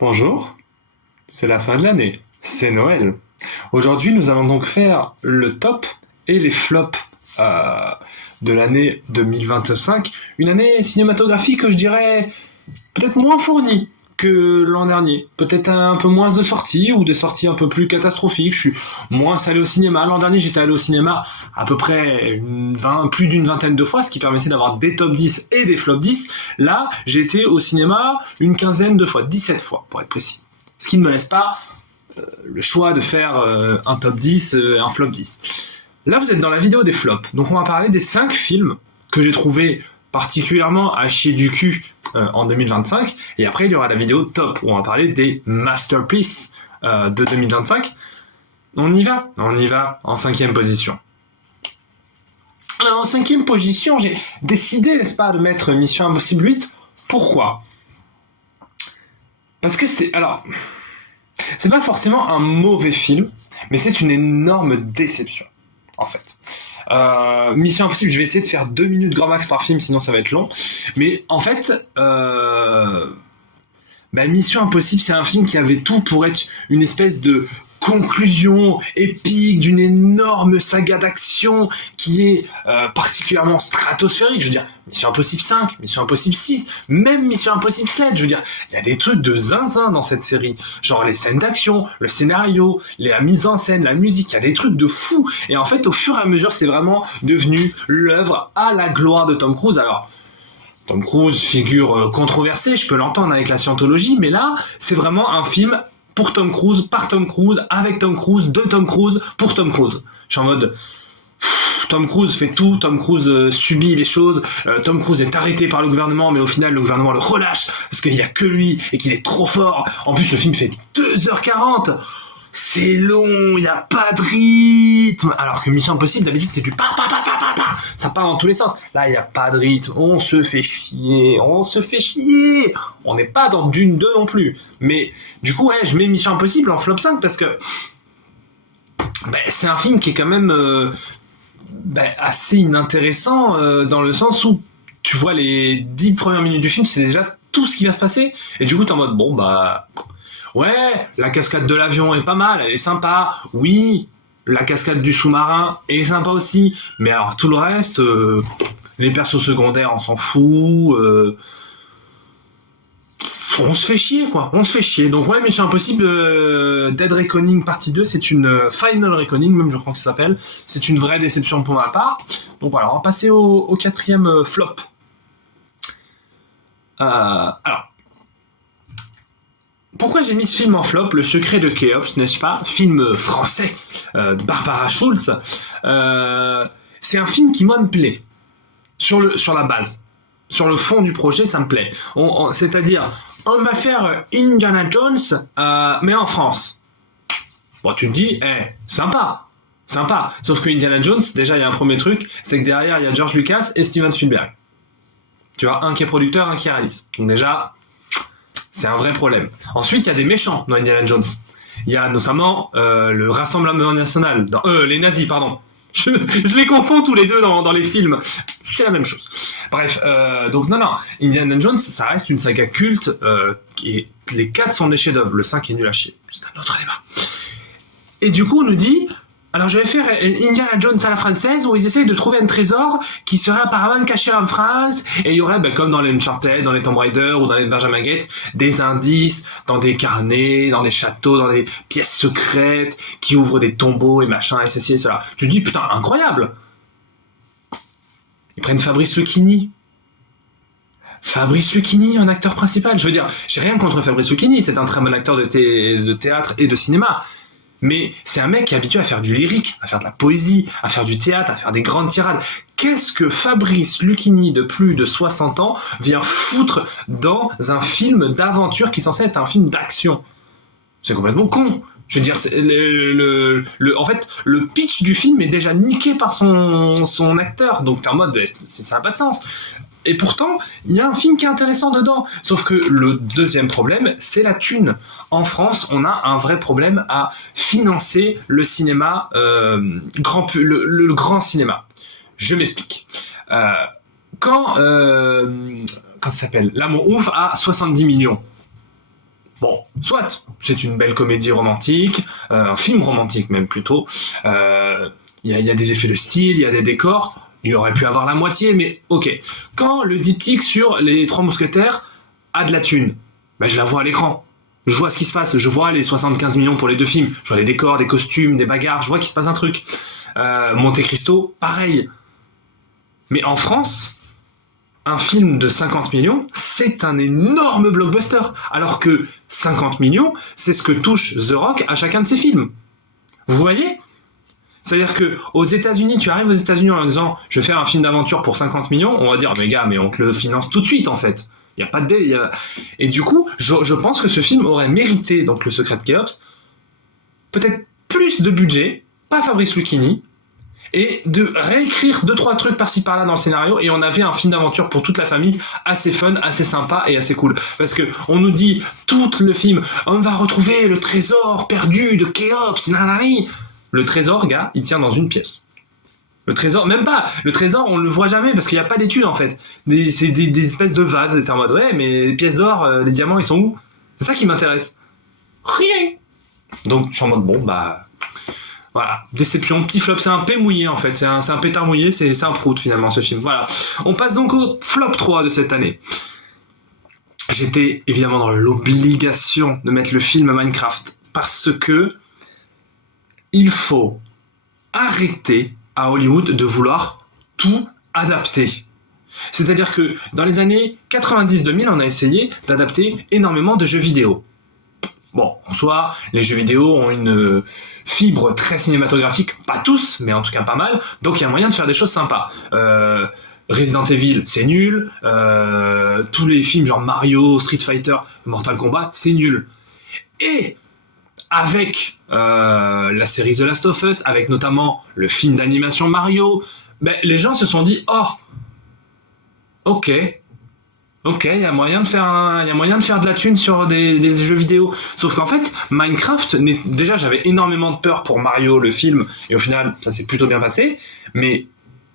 Bonjour, c'est la fin de l'année, c'est Noël. Aujourd'hui, nous allons donc faire le top et les flops euh, de l'année 2025. Une année cinématographique, je dirais, peut-être moins fournie que l'an dernier. Peut-être un peu moins de sorties ou des sorties un peu plus catastrophiques. Je suis moins allé au cinéma. L'an dernier, j'étais allé au cinéma à peu près plus d'une vingtaine de fois, ce qui permettait d'avoir des top 10 et des flop 10. Là, j'ai été au cinéma une quinzaine de fois, 17 fois pour être précis. Ce qui ne me laisse pas le choix de faire un top 10, un flop 10. Là, vous êtes dans la vidéo des flops. Donc, on va parler des 5 films que j'ai trouvé particulièrement à chier du cul en 2025. Et après, il y aura la vidéo top où on va parler des masterpieces de 2025. On y va en 5e position. Alors, en 5e position, j'ai décidé, n'est-ce pas, de mettre Mission Impossible 8. Pourquoi ? Parce que c'est... Alors, c'est pas forcément un mauvais film, mais c'est une énorme déception, en fait. Mission Impossible, je vais essayer de faire 2 minutes grand max par film, sinon ça va être long. Mais en fait, Mission Impossible, c'est un film qui avait tout pour être une espèce de conclusion épique d'une énorme saga d'action qui est particulièrement stratosphérique. Je veux dire, Mission Impossible 5, Mission Impossible 6, même Mission Impossible 7. Je veux dire, il y a des trucs de zinzin dans cette série. Genre les scènes d'action, le scénario, la mise en scène, la musique, il y a des trucs de fou. Et en fait, au fur et à mesure, c'est vraiment devenu l'œuvre à la gloire de Tom Cruise. Alors, Tom Cruise, figure controversée, je peux l'entendre avec la scientologie, mais là, c'est vraiment un film pour Tom Cruise, par Tom Cruise, avec Tom Cruise, de Tom Cruise, pour Tom Cruise. Je suis en mode... Tom Cruise fait tout, Tom Cruise subit les choses, Tom Cruise est arrêté par le gouvernement, mais au final, le gouvernement le relâche, parce qu'il n'y a que lui, et qu'il est trop fort. En plus, le film fait 2h40. C'est long, il n'y a pas de rythme. Alors que Mission Impossible, d'habitude, c'est du pa. Ça part dans tous les sens. Là, il n'y a pas de rythme. On se fait chier. On n'est pas dans Dune 2 non plus. Mais du coup, ouais, je mets Mission Impossible en flop 5 parce que c'est un film qui est quand même assez inintéressant dans le sens où tu vois les 10 premières minutes du film, c'est déjà tout ce qui va se passer. Et du coup, t'es en mode, ouais, la cascade de l'avion est pas mal, elle est sympa. Oui, la cascade du sous-marin est sympa aussi. Mais alors tout le reste, les persos secondaires, on s'en fout. On se fait chier, quoi. On se fait chier. Donc ouais, Mission Impossible Dead Reckoning partie 2, c'est une Final Reckoning, même je crois que ça s'appelle. C'est une vraie déception pour ma part. Donc voilà, on va passer au 4e flop. Alors, pourquoi j'ai mis ce film en flop? Le secret de Khéops, n'est-ce pas? Film français de Barbara Schulz. C'est un film qui, moi, me plaît. Sur la base. Sur le fond du projet, ça me plaît. C'est-à-dire, on va faire Indiana Jones, mais en France. Bon, tu te dis, sympa. Sauf que Indiana Jones, déjà, il y a un premier truc, c'est que derrière, il y a George Lucas et Steven Spielberg. Tu vois, un qui est producteur, un qui réalise. Donc déjà... c'est un vrai problème. Ensuite, il y a des méchants dans Indiana Jones. Il y a notamment le Rassemblement National, les nazis, pardon. Je les confonds tous les deux dans les films. C'est la même chose. Bref, donc non, Indiana Jones, ça reste une saga culte. Les 4 sont des chefs-d'œuvre. Le 5 est nul à chier. C'est un autre débat. Et du coup, on nous dit... alors je vais faire Indiana Jones à la française où ils essayent de trouver un trésor qui serait apparemment caché en France et il y aurait, comme dans les Uncharted, dans les Tomb Raider ou dans les Benjamin Gates, des indices dans des carnets, dans des châteaux, dans des pièces secrètes qui ouvrent des tombeaux et machin et ceci et cela. Tu te dis putain, incroyable. Ils prennent Fabrice Lucchini en acteur principal. Je veux dire, j'ai rien contre Fabrice Lucchini, c'est un très bon acteur de théâtre et de cinéma. Mais c'est un mec qui est habitué à faire du lyrique, à faire de la poésie, à faire du théâtre, à faire des grandes tirades. Qu'est-ce que Fabrice Lucchini de plus de 60 ans vient foutre dans un film d'aventure qui est censé être un film d'action? C'est complètement con. Je veux dire, en fait, le pitch du film est déjà niqué par son acteur. Donc t'es en mode, ça n'a pas de sens. Et pourtant, il y a un film qui est intéressant dedans. Sauf que le deuxième problème, c'est la thune. En France, on a un vrai problème à financer le cinéma, le grand cinéma. Je m'explique. Quand ça s'appelle L'Amour ouf à 70 millions. Bon, soit, c'est une belle comédie romantique, un film romantique même plutôt, il y a des effets de style, il y a des décors, il aurait pu avoir la moitié, mais ok. Quand le diptyque sur les Trois Mousquetaires a de la thune, ben je la vois à l'écran. Je vois ce qui se passe, je vois les 75 millions pour les 2 films, je vois les décors, des costumes, des bagarres, je vois qu'il se passe un truc. Monte Cristo, pareil. Mais en France, un film de 50 millions, c'est un énorme blockbuster. Alors que 50 millions, c'est ce que touche The Rock à chacun de ses films. Vous voyez ? C'est-à-dire que aux États-Unis, tu arrives aux États-Unis en disant je vais faire un film d'aventure pour 50 millions, on va dire mais gars, mais on te le finance tout de suite en fait. Il y a pas de et du coup, je pense que ce film aurait mérité donc Le Secret de Khéops peut-être plus de budget, pas Fabrice Lucchini, et de réécrire 2-3 trucs par-ci par-là dans le scénario, et on avait un film d'aventure pour toute la famille, assez fun, assez sympa et assez cool. Parce que on nous dit tout le film, on va retrouver le trésor perdu de Khéops, nanani. Le trésor, gars, il tient dans une pièce. Le trésor, même pas. Le trésor, on le voit jamais parce qu'il n'y a pas d'études en fait. C'est des espèces de vases. T'es en mode ouais, mais les pièces d'or, les diamants, ils sont où ? C'est ça qui m'intéresse. Rien. Donc je suis en mode bon bah voilà, déception, petit flop, c'est un P mouillé en fait, c'est un pétard mouillé, c'est un prout finalement ce film. Voilà. On passe donc au flop 3 de cette année. J'étais évidemment dans l'obligation de mettre le film Minecraft parce que il faut arrêter à Hollywood de vouloir tout adapter. C'est-à-dire que dans les années 90-2000, on a essayé d'adapter énormément de jeux vidéo. Bon, en soi, les jeux vidéo ont une fibre très cinématographique, pas tous, mais en tout cas pas mal, donc il y a moyen de faire des choses sympas. Resident Evil, c'est nul. Tous les films genre Mario, Street Fighter, Mortal Kombat, c'est nul. Et avec la série The Last of Us, avec notamment le film d'animation Mario, ben, les gens se sont dit « Oh, ok, il y a moyen de faire de la thune sur des jeux vidéo. » Sauf qu'en fait, Minecraft, déjà j'avais énormément de peur pour Mario, le film, et au final, ça s'est plutôt bien passé, mais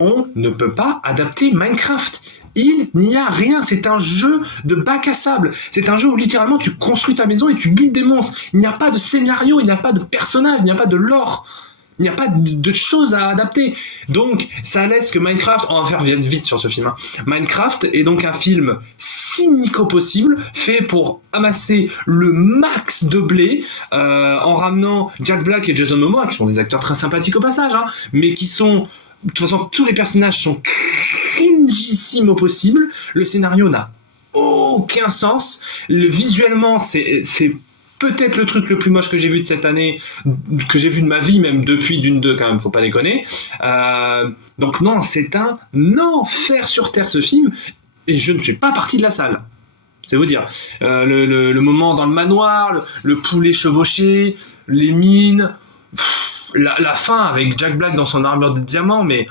on ne peut pas adapter Minecraft. Il n'y a rien, c'est un jeu de bac à sable. C'est un jeu où littéralement tu construis ta maison et tu butes des monstres. Il n'y a pas de scénario, il n'y a pas de personnage, il n'y a pas de lore. Il n'y a pas de choses à adapter. Donc, ça laisse que Minecraft, on va faire vite sur ce film, hein. Minecraft est donc un film cynique au possible, fait pour amasser le max de blé, en ramenant Jack Black et Jason Momoa, qui sont des acteurs très sympathiques au passage, hein, mais qui sont... De toute façon, tous les personnages sont cringissimes au possible. Le scénario n'a aucun sens. Visuellement, c'est peut-être le truc le plus moche que j'ai vu de cette année, que j'ai vu de ma vie, même depuis Dune 2, quand même, faut pas déconner. Donc non, c'est un enfer sur Terre, ce film, et je ne suis pas parti de la salle. C'est vous dire. Le moment dans le manoir, le poulet chevauché, les mines... La fin avec Jack Black dans son armure de diamant, mais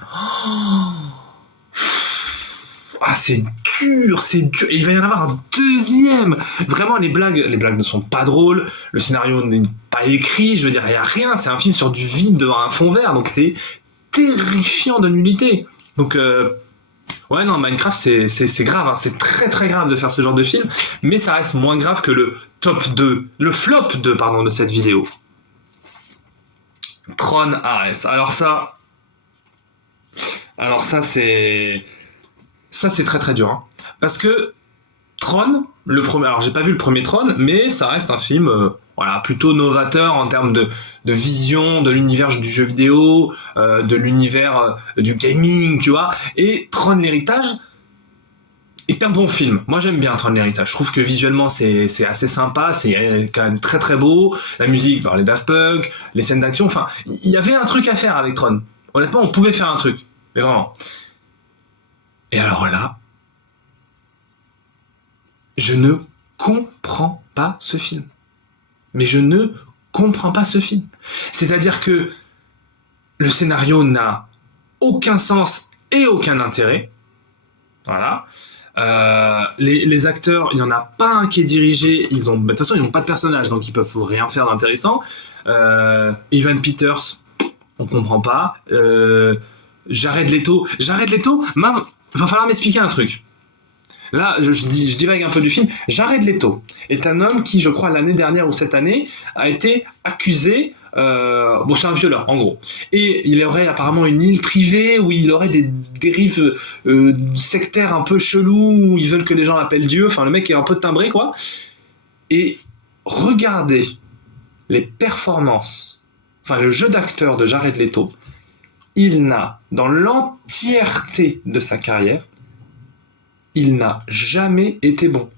c'est dur. Et il va y en avoir un deuxième. Vraiment, les blagues ne sont pas drôles. Le scénario n'est pas écrit. Je veux dire, il y a rien. C'est un film sur du vide devant un fond vert, donc c'est terrifiant de nullité. Donc ouais, non, Minecraft, c'est grave, hein. C'est très très grave de faire ce genre de film, mais ça reste moins grave que le flop 2, pardon, de cette vidéo. Tron Ares. Alors ça c'est très très dur, hein. Parce que Tron, le premier, alors j'ai pas vu le premier Tron, mais ça reste un film plutôt novateur en termes de vision de l'univers du jeu vidéo, de l'univers du gaming, tu vois. Et Tron l'héritage est un bon film. Moi j'aime bien Tron l'héritage. Je trouve que visuellement c'est assez sympa, c'est quand même très très beau. La musique, les Daft Punk, les scènes d'action, enfin, il y avait un truc à faire avec Tron. Honnêtement, on pouvait faire un truc, mais vraiment. Et alors là, je ne comprends pas ce film. Mais je ne comprends pas ce film. C'est-à-dire que le scénario n'a aucun sens et aucun intérêt. Voilà. Les acteurs, il n'y en a pas un qui est dirigé, de toute façon ils n'ont pas de personnage, donc ils peuvent rien faire d'intéressant. Evan Peters, on comprend pas. Jared Leto, va falloir m'expliquer un truc. Là, je divague un peu du film. Jared Leto est un homme qui, je crois, l'année dernière ou cette année, a été accusé. Bon, c'est un violeur, en gros. Et il aurait apparemment une île privée où il aurait des dérives sectaires un peu chelous, où ils veulent que les gens l'appellent Dieu. Enfin, le mec est un peu timbré, quoi. Et regardez les performances, enfin, le jeu d'acteur de Jared Leto. Il n'a, dans l'entièreté de sa carrière, il n'a jamais été bon.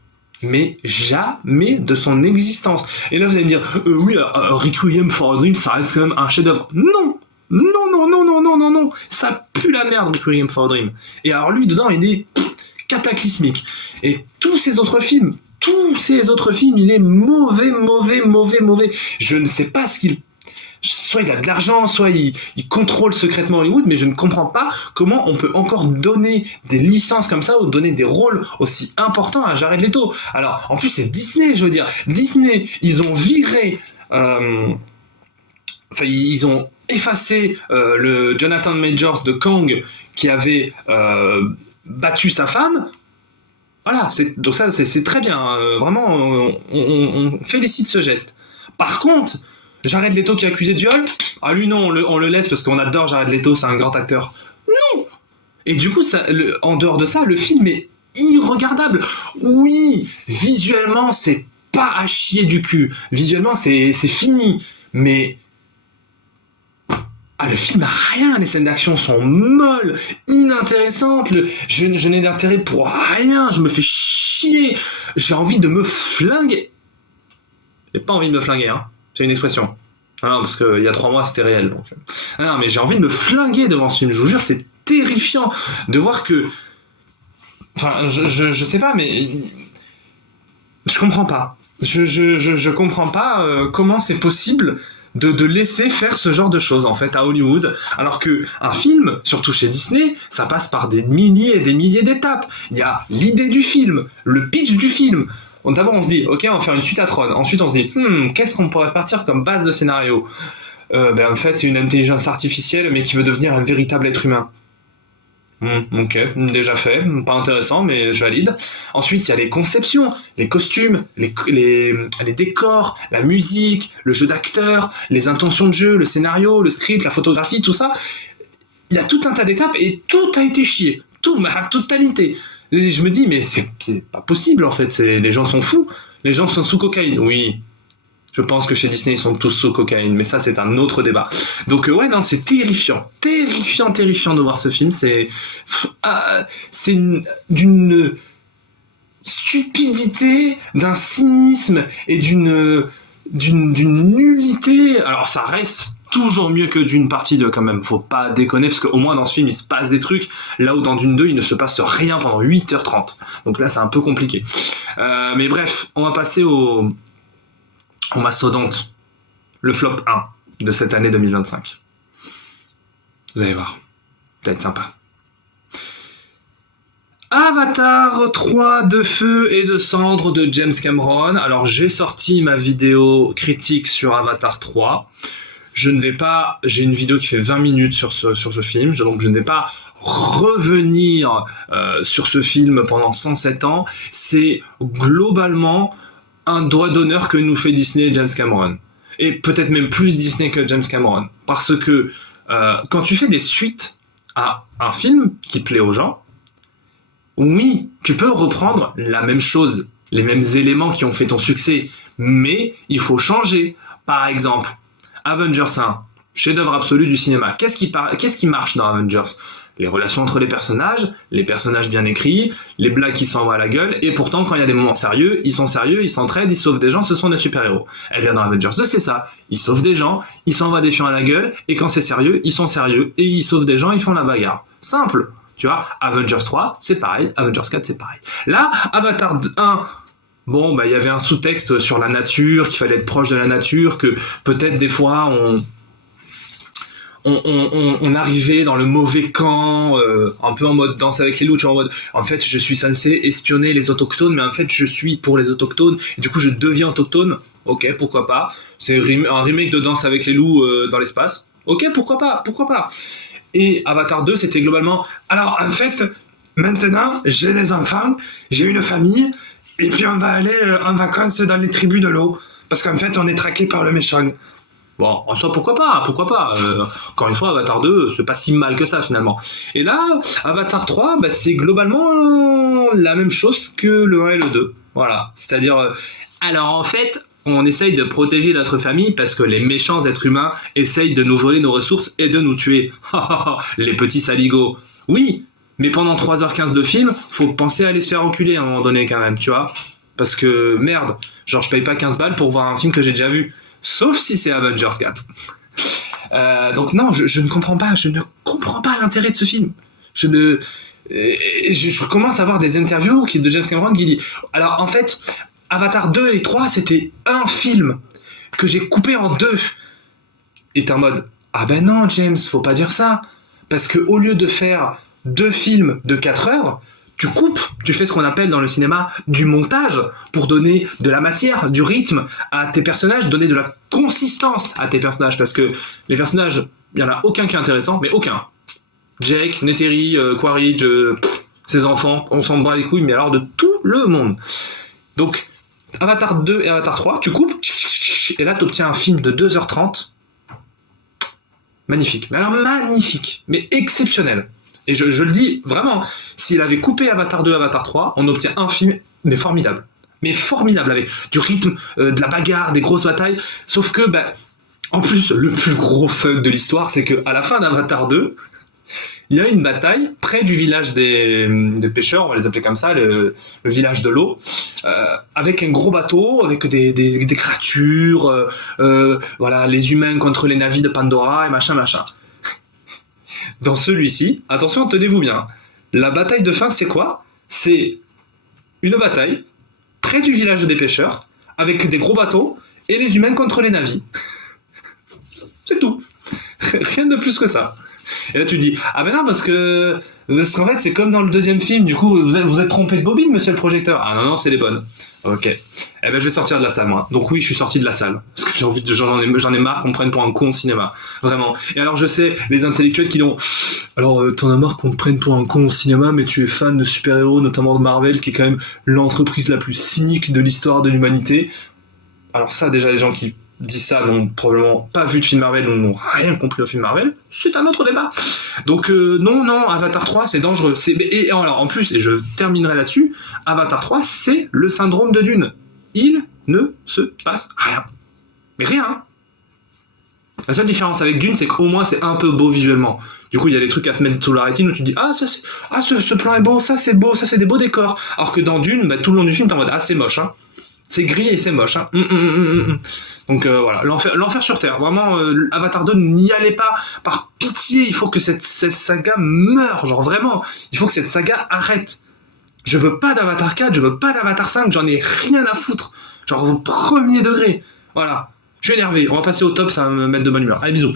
Mais jamais de son existence. Et là, vous allez me dire, oui, Requiem for a Dream, ça reste quand même un chef-d'œuvre. Non, non, non, non, non, non, non, non. Ça pue la merde, Requiem for a Dream. Et alors lui, dedans, il est cataclysmique. Et tous ces autres films, il est mauvais, mauvais, mauvais, mauvais. Je ne sais pas ce qu'il... Soit il a de l'argent, soit il contrôle secrètement Hollywood, mais je ne comprends pas comment on peut encore donner des licences comme ça ou donner des rôles aussi importants à Jared Leto. Alors, en plus, c'est Disney, je veux dire. Disney, ils ont viré... ils ont effacé le Jonathan Majors de Kang qui avait battu sa femme. Voilà, donc ça, c'est très bien. Vraiment, on félicite ce geste. Par contre... Jared Leto qui est accusé de viol, ah lui non, on le laisse parce qu'on adore Jared Leto, c'est un grand acteur. Non. Et du coup, en dehors de ça, le film est irregardable. Oui, visuellement, c'est pas à chier du cul. Visuellement, c'est fini. Mais... le film a rien, les scènes d'action sont molles, inintéressantes, je n'ai d'intérêt pour rien, je me fais chier, j'ai envie de me flinguer. J'ai pas envie de me flinguer, hein. C'est une expression. Non, parce qu'il y a 3 mois, c'était réel. Donc... Non, mais j'ai envie de me flinguer devant ce film. Je vous jure, c'est terrifiant de voir que... Enfin, je sais pas, mais... Je comprends pas. Je comprends pas comment c'est possible de laisser faire ce genre de choses, en fait, à Hollywood. Alors que un film, surtout chez Disney, ça passe par des milliers et des milliers d'étapes. Il y a l'idée du film, le pitch du film... D'abord, on se dit, ok, on va faire une suite à Tron. Ensuite, on se dit, qu'est-ce qu'on pourrait partir comme base de scénario ? En fait, c'est une intelligence artificielle, mais qui veut devenir un véritable être humain. Ok, déjà fait, pas intéressant, mais je valide. Ensuite, il y a les conceptions, les costumes, les décors, la musique, le jeu d'acteur, les intentions de jeu, le scénario, le script, la photographie, tout ça. Il y a tout un tas d'étapes et tout a été chié. Tout, à totalité. Et je me dis, mais c'est pas possible en fait, les gens sont fous, les gens sont sous cocaïne. Oui, je pense que chez Disney ils sont tous sous cocaïne, mais ça c'est un autre débat. Donc ouais, non, c'est terrifiant de voir ce film, c'est d'une stupidité, d'un cynisme et d'une nullité. Alors ça reste toujours mieux que d'une partie 2 quand même, faut pas déconner, parce qu'au moins dans ce film il se passe des trucs, là où dans Dune 2 il ne se passe rien pendant 8h30, donc là c'est un peu compliqué. Mais bref, on va passer au mastodonte, le flop 1 de cette année 2025. Vous allez voir, ça va être sympa. Avatar 3 de feu et de cendres de James Cameron. Alors j'ai sorti ma vidéo critique sur Avatar 3. J'ai une vidéo qui fait 20 minutes sur ce film, donc je ne vais pas revenir sur ce film pendant 107 ans. C'est globalement un doigt d'honneur que nous fait Disney et James Cameron. Et peut-être même plus Disney que James Cameron. Parce que quand tu fais des suites à un film qui plaît aux gens, oui, tu peux reprendre la même chose, les mêmes éléments qui ont fait ton succès, mais il faut changer. Par exemple, Avengers 1, chef-d'œuvre absolu du cinéma. Qu'est-ce qui marche dans Avengers ? Les relations entre les personnages bien écrits, les blagues qui s'envoient à la gueule, et pourtant quand il y a des moments sérieux, ils sont sérieux, ils s'entraident, ils sauvent des gens, ce sont des super-héros. Et bien dans Avengers 2, c'est ça. Ils sauvent des gens, ils s'envoient des fions à la gueule, et quand c'est sérieux, ils sont sérieux, et ils sauvent des gens, ils font la bagarre. Simple. Tu vois, Avengers 3, c'est pareil, Avengers 4, c'est pareil. Là, Avatar 1, bon, il y avait un sous-texte sur la nature, qu'il fallait être proche de la nature, que peut-être des fois on arrivait dans le mauvais camp, un peu en mode danse avec les loups, tu vois, en fait je suis censé espionner les autochtones, mais en fait je suis pour les autochtones, et du coup je deviens autochtone. Ok, pourquoi pas. C'est un remake de Danse avec les loups dans l'espace. Ok, pourquoi pas. Et Avatar 2, c'était globalement... Alors, en fait, Maintenant, j'ai des enfants, j'ai une famille, et puis on va aller en vacances dans les tribus de l'eau. Parce qu'en fait, on est traqué par le méchant. Bon, en soi, pourquoi pas. Encore une fois, Avatar 2, c'est pas si mal que ça, finalement. Et là, Avatar 3, bah, c'est globalement la même chose que le 1 et le 2. Voilà. C'est-à-dire, alors en fait, on essaye de protéger notre famille parce que les méchants êtres humains essayent de nous voler nos ressources et de nous tuer. Les petits saligots. Oui, mais pendant 3h15 de film, faut penser à aller se faire enculer à un moment donné, quand même, tu vois. Parce que, merde, genre, je paye pas 15 balles pour voir un film que j'ai déjà vu. Sauf si c'est Avengers 4. Donc non, je ne comprends pas l'intérêt de ce film. Je commence à voir des interviews de James Cameron qui dit, alors en fait, Avatar 2 et 3, c'était un film que j'ai coupé en deux. Et t'es en mode, ah ben non James, faut pas dire ça. Parce que au lieu de faire 2 films de 4 heures, tu coupes, tu fais ce qu'on appelle dans le cinéma du montage pour donner de la matière, du rythme à tes personnages, donner de la consistance à tes personnages. Parce que les personnages, il n'y en a aucun qui est intéressant, mais aucun. Jake, Neytiri, Quaritch, ses enfants, on s'en bat les couilles, mais alors de tout le monde. Donc, Avatar 2 et Avatar 3, tu coupes, et là tu obtiens un film de 2h30. Magnifique. Mais alors magnifique, mais exceptionnel. Et je le dis vraiment, s'il avait coupé Avatar 2 et Avatar 3, on obtient un film, mais formidable. Mais formidable, avec du rythme, de la bagarre, des grosses batailles. Sauf que, bah, en plus, le plus gros fuck de l'histoire, c'est qu'à la fin d'Avatar 2, il y a une bataille près du village des pêcheurs, on va les appeler comme ça, le village de l'eau, avec un gros bateau, avec des créatures, voilà, les humains contre les navires de Pandora et machin. Dans celui-ci, attention, tenez-vous bien, la bataille de fin, c'est quoi? C'est une bataille près du village des pêcheurs, avec des gros bateaux, et les humains contre les navires. C'est tout. Rien de plus que ça. Et là tu dis, ah ben non, parce qu'en fait c'est comme dans le deuxième film, du coup vous êtes trompé de bobine, monsieur le projecteur. Ah non, c'est les bonnes. Ok. Eh ben je vais sortir de la salle, moi. Donc oui, je suis sorti de la salle. Parce que j'en ai marre qu'on me prenne pour un con au cinéma. Vraiment. Et alors je sais, les intellectuels qui l'ont... Alors t'en as marre qu'on te prenne pour un con au cinéma, mais tu es fan de super-héros, notamment de Marvel, qui est quand même l'entreprise la plus cynique de l'histoire de l'humanité. Alors ça, déjà, les gens qui disent ça n'ont probablement pas vu de film Marvel ou n'ont rien compris au film Marvel. C'est un autre débat. Donc non, Avatar 3, c'est dangereux. Et alors en plus, et je terminerai là-dessus, Avatar 3, c'est le syndrome de Dune. Il ne se passe rien. Mais rien. La seule différence avec Dune, c'est qu'au moins c'est un peu beau visuellement. Du coup, il y a des trucs à se mettre sous la rétine où tu dis ce plan est beau, ça c'est des beaux décors. Alors que dans Dune, bah, tout le long du film, t'es en mode c'est moche, hein. C'est gris et c'est moche. Hein. Donc voilà, l'enfer sur Terre. Vraiment, Avatar 2, n'y allez pas. Par pitié, il faut que cette saga meure. Genre vraiment, il faut que cette saga arrête. Je veux pas d'Avatar 4, je veux pas d'Avatar 5, j'en ai rien à foutre. Genre au premier degré. Voilà. Je suis énervé. On va passer au top, ça va me mettre de bonne humeur. Allez, bisous.